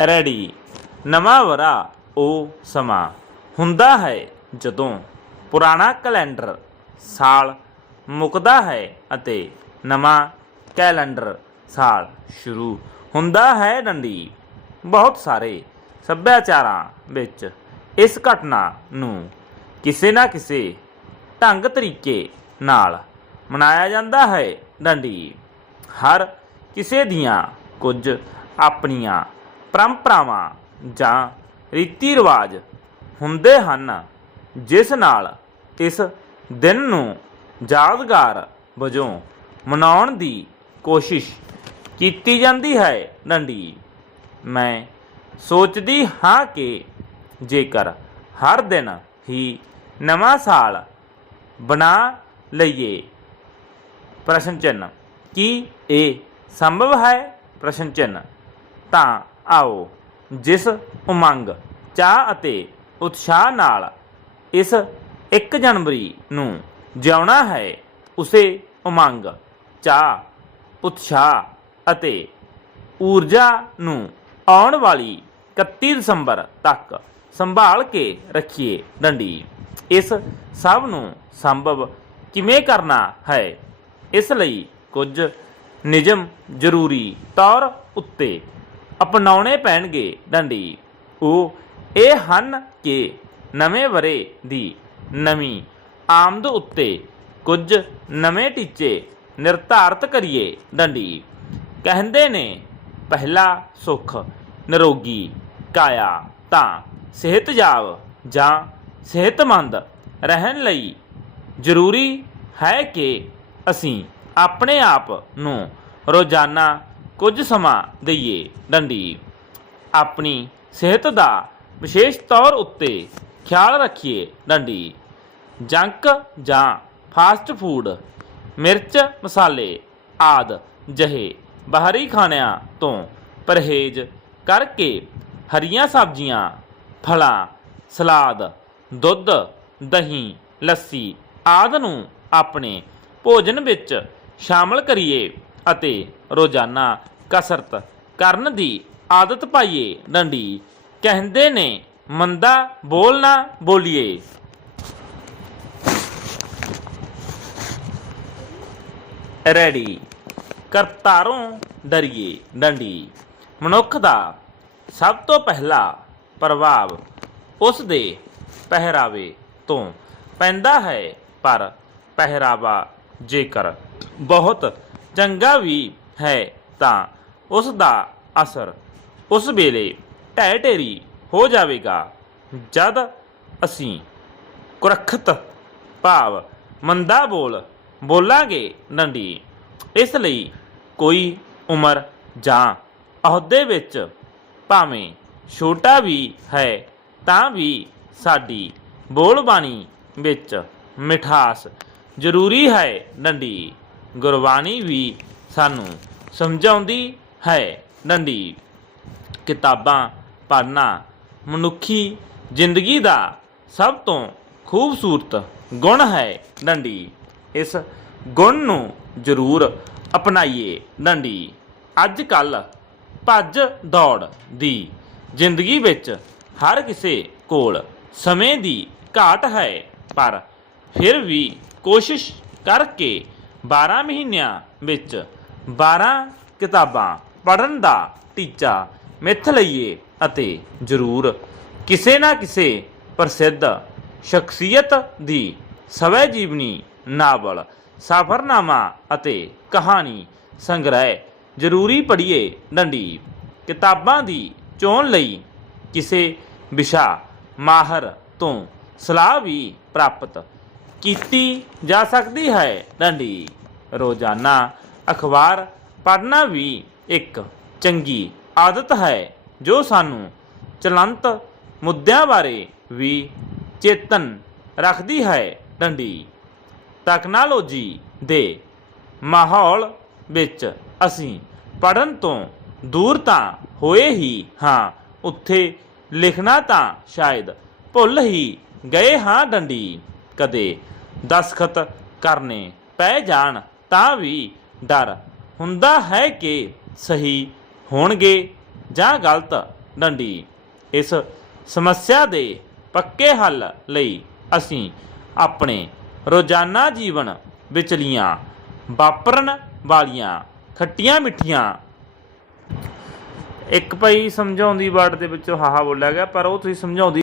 Ready. ਨਵਾਂ ਵਰਾ ਉਹ ਸਮਾਂ ਹੁੰਦਾ ਹੈ ਜਦੋਂ ਪੁਰਾਣਾ ਕੈਲੰਡਰ ਸਾਲ ਮੁੱਕਦਾ ਹੈ ਅਤੇ ਨਵਾਂ ਕੈਲੰਡਰ ਸਾਲ ਸ਼ੁਰੂ ਹੁੰਦਾ ਹੈ ਡੰਡੀ। ਬਹੁਤ ਸਾਰੇ ਸੱਭਿਆਚਾਰਾਂ ਵਿੱਚ ਇਸ ਘਟਨਾ ਨੂੰ ਕਿਸੇ ਨਾ ਕਿਸੇ ਢੰਗ ਤਰੀਕੇ ਨਾਲ ਮਨਾਇਆ ਜਾਂਦਾ ਹੈ ਡੰਡੀ। ਹਰ ਕਿਸੇ ਦੀਆਂ ਕੁਝ ਆਪਣੀਆਂ ਪਰੰਪਰਾਵਾਂ ਜਾਂ ਰੀਤੀ ਰਿਵਾਜ ਹੁੰਦੇ ਹਨ, ਜਿਸ ਨਾਲ ਇਸ ਦਿਨ ਨੂੰ ਯਾਦਗਾਰ ਵਜੋਂ ਮਨਾਉਣ ਦੀ ਕੋਸ਼ਿਸ਼ ਕੀਤੀ ਜਾਂਦੀ ਹੈ। ਡੰਡੀ, ਮੈਂ ਸੋਚਦੀ ਹਾਂ ਕਿ ਜੇਕਰ ਹਰ ਦਿਨ ਹੀ ਨਵਾਂ ਸਾਲ ਬਣਾ ਲਈਏ, ਪ੍ਰਸ਼ਨ ਚਿੰਨ੍ਹ, ਕੀ ਇਹ ਸੰਭਵ ਹੈ? ਪ੍ਰਸ਼ਨ ਚਿੰਨ੍ਹ, ਤਾਂ ਆਓ, ਜਿਸ ਉਮੰਗ, ਚਾਹ ਅਤੇ ਉਤਸ਼ਾਹ ਨਾਲ ਇਸ 1 ਜਨਵਰੀ ਨੂੰ ਜਿਉਣਾ ਹੈ, ਉਸੇ ਉਮੰਗ, ਚਾਹ, ਉਤਸ਼ਾਹ ਅਤੇ ਊਰਜਾ ਨੂੰ ਆਉਣ ਵਾਲੀ 31 ਦਸੰਬਰ ਤੱਕ ਸੰਭਾਲ ਕੇ ਰੱਖੀਏ ਡੰਡੀ। ਇਸ ਸਭ ਨੂੰ ਸੰਭਵ ਕਿਵੇਂ ਕਰਨਾ ਹੈ, ਇਸ ਲਈ ਕੁਝ ਨਿਯਮ ਜ਼ਰੂਰੀ ਤੌਰ ਉੱਤੇ ਅਪਣਾਉਣੇ ਪੈਣਗੇ ਡੰਡੀ। ਉਹ ਇਹ ਹਨ ਕਿ ਨਵੇਂ ਵਰੇ ਦੀ ਨਵੀਂ ਆਮਦ ਉੱਤੇ ਕੁਝ ਨਵੇਂ ਟੀਚੇ ਨਿਰਧਾਰਤ ਕਰੀਏ ਡੰਡੀ। ਕਹਿੰਦੇ ਨੇ, ਪਹਿਲਾ ਸੁਖ ਨਿਰੋਗੀ ਕਾਇਆ ਤਾਂ ਸਿਹਤਯਾਬ ਜਾਂ ਸਿਹਤਮੰਦ ਰਹਿਣ ਲਈ ਜ਼ਰੂਰੀ ਹੈ ਕਿ ਅਸੀਂ ਆਪਣੇ ਆਪ ਨੂੰ ਰੋਜ਼ਾਨਾ ਕੁਝ ਸਮਾਂ ਦਈਏ ਡੰਡੀ। ਆਪਣੀ ਸਿਹਤ ਦਾ ਵਿਸ਼ੇਸ਼ ਤੌਰ ਉੱਤੇ ਖਿਆਲ ਰੱਖੀਏ ਡੰਡੀ। ਜੰਕ ਜਾਂ ਫਾਸਟ ਫੂਡ, ਮਿਰਚ, ਮਸਾਲੇ ਆਦ ਜਹੇ ਬਾਹਰੀ ਖਾਣਿਆਂ ਤੋਂ ਪਰਹੇਜ਼ ਕਰਕੇ ਹਰੀਆਂ ਸਬਜ਼ੀਆਂ, ਫਲਾਂ, ਸਲਾਦ, ਦੁੱਧ, ਦਹੀਂ, ਲੱਸੀ ਆਦਿ ਨੂੰ ਆਪਣੇ ਭੋਜਨ ਵਿੱਚ ਸ਼ਾਮਲ ਕਰੀਏ। ਅਤੇ ਰੋਜ਼ਾਨਾ ਕਸਰਤ ਕਰਨ ਦੀ ਆਦਤ ਪਾਈਏ। ਡੰਡੀ ਕਹਿੰਦੇ ਨੇ, ਮੰਦਾ ਬੋਲ ਨਾ ਬੋਲੀਏ। ਰੈਡੀ। ਕਰਤਾਰੋਂ ਡਰੀਏ। ਡੰਡੀ ਮਨੁੱਖ ਦਾ ਸਭ ਤੋਂ ਪਹਿਲਾ ਪ੍ਰਭਾਵ ਉਸ ਦੇ ਪਹਿਰਾਵੇ ਤੋਂ ਪੈਂਦਾ ਹੈ, ਪਰ ਪਹਿਰਾਵਾ ਜੇਕਰ ਬਹੁਤ ਚੰਗਾ ਵੀ ਹੈ ਤਾਂ ਉਸ ਦਾ ਅਸਰ ਉਸ ਵੇਲੇ ਢਹਿ ਢੇਰੀ ਹੋ ਜਾਵੇਗਾ ਜਦ ਅਸੀਂ ਕੁਰਖਤ ਭਾਵ ਮੰਦਾ ਬੋਲ ਬੋਲਾਂਗੇ ਡੰਡੀ ਇਸ ਲਈ ਕੋਈ ਉਮਰ ਜਾਂ ਅਹੁਦੇ ਵਿੱਚ ਭਾਵੇਂ ਛੋਟਾ ਵੀ ਹੈ ਤਾਂ ਵੀ ਸਾਡੀ ਬੋਲਬਾਣੀ ਵਿੱਚ ਮਿਠਾਸ ਜ਼ਰੂਰੀ ਹੈ ਡੰਡੀ ਗੁਰਬਾਣੀ ਵੀ ਸਾਨੂੰ ਸਮਝਾਉਂਦੀ ਹੈ। ਡੰਡੀ। ਕਿਤਾਬਾਂ, ਪੜ੍ਹਨਾ ਮਨੁੱਖੀ ਜ਼ਿੰਦਗੀ ਦਾ ਸਭ ਤੋਂ ਖੂਬਸੂਰਤ ਗੁਣ ਹੈ। ਡੰਡੀ। ਇਸ ਗੁਣ ਨੂੰ ਜ਼ਰੂਰ ਅਪਣਾਈਏ। ਡੰਡੀ। ਅੱਜ ਕੱਲ ਭੱਜ ਦੌੜ ਦੀ ਜ਼ਿੰਦਗੀ ਵਿੱਚ ਹਰ ਕਿਸੇ ਕੋਲ ਸਮੇਂ ਦੀ ਘਾਟ ਹੈ। ਪਰ ਫਿਰ ਵੀ ਕੋਸ਼ਿਸ਼ ਕਰਕੇ 12 ਮਹੀਨਿਆਂ ਵਿੱਚ 12 ਕਿਤਾਬਾਂ ਪੜ੍ਹਨ ਦਾ ਟੀਚਾ ਮਿੱਥ ਲਈਏ ਅਤੇ ਜ਼ਰੂਰ ਕਿਸੇ ਨਾ ਕਿਸੇ ਪ੍ਰਸਿੱਧ ਸ਼ਖਸੀਅਤ ਦੀ ਸਵੈ ਜੀਵਨੀ ਨਾਵਲ, ਸਫ਼ਰਨਾਮਾ ਅਤੇ ਕਹਾਣੀ ਸੰਗ੍ਰਹਿ ਜ਼ਰੂਰੀ ਪੜ੍ਹੀਏ ਡੰਡੀ। ਕਿਤਾਬਾਂ ਦੀ ਚੋਣ ਲਈ ਕਿਸੇ ਵਿਸ਼ਾ ਮਾਹਰ ਤੋਂ ਸਲਾਹ ਵੀ ਪ੍ਰਾਪਤ ਕੀਤੀ ਜਾ ਸਕਦੀ ਹੈ। ਡੰਡੀ ਰੋਜ਼ਾਨਾ ਅਖਬਾਰ ਪੜ੍ਹਨਾ ਵੀ ਇੱਕ ਚੰਗੀ ਆਦਤ ਹੈ, ਜੋ ਸਾਨੂੰ ਚਲੰਤ ਮੁੱਦਿਆਂ ਬਾਰੇ ਵੀ ਚੇਤਨ ਰੱਖਦੀ ਹੈ। ਡੰਡੀ ਟੈਕਨੋਲੋਜੀ ਦੇ ਮਾਹੌਲ ਵਿੱਚ ਅਸੀਂ ਪੜਨ ਤੋਂ ਦੂਰ ਤਾਂ ਹੋਏ ਹੀ ਹਾਂ, ਉੱਥੇ ਲਿਖਣਾ ਤਾਂ ਸ਼ਾਇਦ ਭੁੱਲ ਹੀ ਗਏ ਹਾਂ। ਡੰਡੀ ਕਦੇ ਦਸਖਤ ਕਰਨੇ ਪੈ ਜਾਣ, ਤਾਂ ਵੀ ਡਰ ਹੁੰਦਾ ਹੈ ਕਿ ਸਹੀ ਹੋਣਗੇ ਜਾਂ ਗਲਤ ਡੰਡੀ। ਇਸ ਸਮੱਸਿਆ ਦੇ ਪੱਕੇ ਹੱਲ ਲਈ ਅਸੀਂ ਆਪਣੇ ਰੋਜ਼ਾਨਾ ਜੀਵਨ ਵਿਚਲੀਆਂ ਵਾਪਰਨ ਵਾਲੀਆਂ ਖੱਟੀਆਂ ਮਿੱਠੀਆਂ ਇੱਕ ਭਾਈ ਸਮਝਾਉਂਦੀ ਵਰਡ ਦੇ ਵਿੱਚੋਂ ਹਾਹਾ ਬੋਲਿਆ ਗਿਆ, ਪਰ ਉਹ ਤੁਸੀਂ ਸਮਝਾਉਂਦੀ